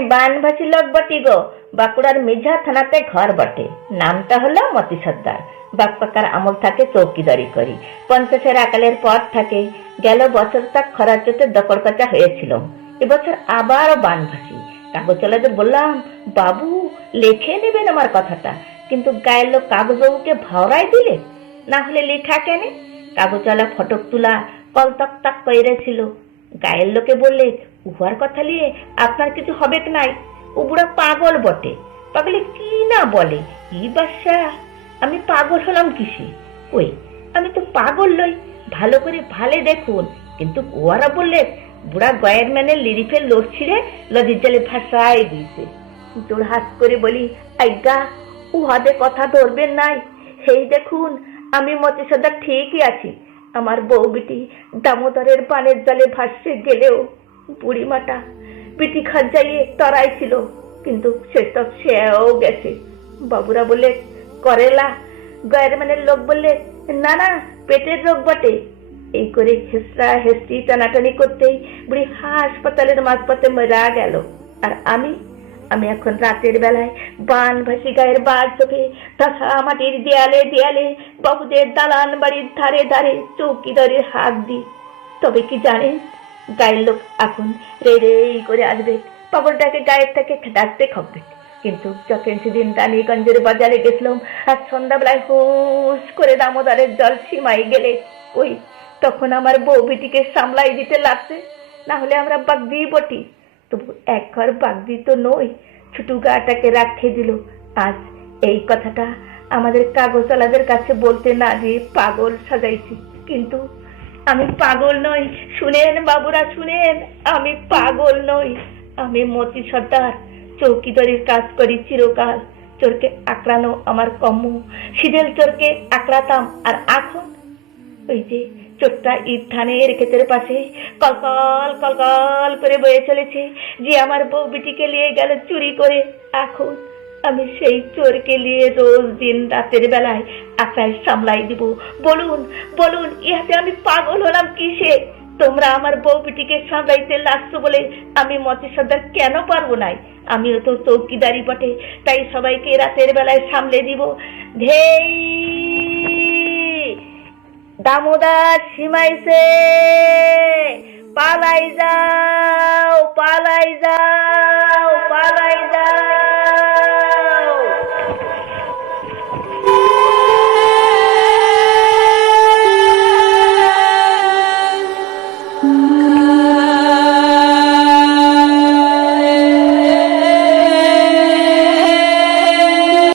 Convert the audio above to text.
বানভাসি লোক বটি গো। বাঁকুড়ার মেঝা থানাতে ঘর বটে। নামটা হলো মতি সর্দার। বাপকাকার আমল থাকে চৌকিদারি করি। পঞ্চাশের আকালের পর থাকে। গেল বছর তাক খরার দকড় কাচা হয়েছিল। এবছর আবারও বানভাসি কাগজ চালাতে বললাম, বাবু, লেখে নেবেন আমার কথাটা। কিন্তু গায়ের লোক কাগজবাবুকে ভাওরাই দিলে? না হলে লেখা কেনে? কাগজওয়ালা ফটক তুলা কলতক তাক কইরেছিল। গায়ের লোকে বললে উহার কথা নিয়ে আপনার কিছু হবে নাই? ও বুড়া পাগল বটে। পাগলে কি না বলে? ই বাসা আমি পাগল হলাম কিসে? ওই আমি তো পাগল লই ভালো করে ভালে দেখুন। কিন্তু ওরা বললে, বুড়া গয়ের মানে লিরিফের লোট ছিঁড়ে লজির জলে ভাসাই দিয়েছে। জোর হাত করে বলি, আজ্ঞা উহাদে কথা ধরবেন নাই। সেই দেখুন, আমি মতে সদা ঠিকই আছি। আমার বউ বিটি দামোদরের পানের জলে ভাসছে গেলেও বুড়িমাটা। পিটি খাজ্জাইয়ে তরাই ছিল, কিন্তু সে তো সেও গেছে। বাবুরা বলে করেলা গয়ের লোক বললে, না না, পেটের রোগ বটে। এই করে হেসরা হেসটি টানাটানি করতেই বুড়ি হাসপাতালের মাঝপথে মরা গেল। আর আমি আমি এখন রাতের বেলায় বান ভাসি গায়ের বার চোখে তাছা মাটির দেয়ালে দেয়ালে বাবুদের দালান বাড়ির ধারে ধারে চৌকিদারের হাত দিই। তবে কি জানেন গায়ের লোক এখন রে রে করে আসবে। পাগলটাকে গায়ের থেকে ডাকতে খববে কিন্তু যখন সেদিন রানীগঞ্জের বাজারে গেছিলাম আর সন্ধ্যাবেলায় হুস করে দামোদরের জল সীমাই গেলে। ওই তখন আমার বউ বিটিকে সামলাই দিতে লাগছে। না হলে আমরা বাগদি বটি। তবু এক ঘর বাগদি তো নই ছুটু গাটাকে রাখে দিল। আজ এই কথাটা আমাদের কাগজওয়ালাদের কাছে বলতে না দিয়ে পাগল সাজাইছি। কিন্তু আমি পাগল নই, শুনেন বাবুরা, শুনেন, আমি পাগল নই। আমি মতি সর্দার, চৌকিদারির কাজ করি চিরকাল। চোরকে আঁকড়ানো আমার কম্ম সিদেল চোরকে আঁকড়াতাম। আর এখন ওই যে চোরটা ঈদ ধানের ক্ষেতের পাশে কলকল কলকল করে বয়ে চলেছে। যে আমার বউ বিটিকে নিয়ে গেল চুরি করে, এখন আমি সেই চোরকে নিয়ে রোজ দিন রাতের বেলায় আকাশ সামলাই দিব। বলুন বলুন, ইহাতে আমি পাগল হলাম কিসে? তোমরা আমার বউ বিটিকে সামলাইতে লাগছো বলে আমি মতি সর্দার কেন পারব নাই? আমিও তো চৌকিদারি বটে, তাই সবাইকে রাতের বেলায় সামলে দিব। ধেই! দামোদার সীমাইছে। পালাই যাও পালাই যাও।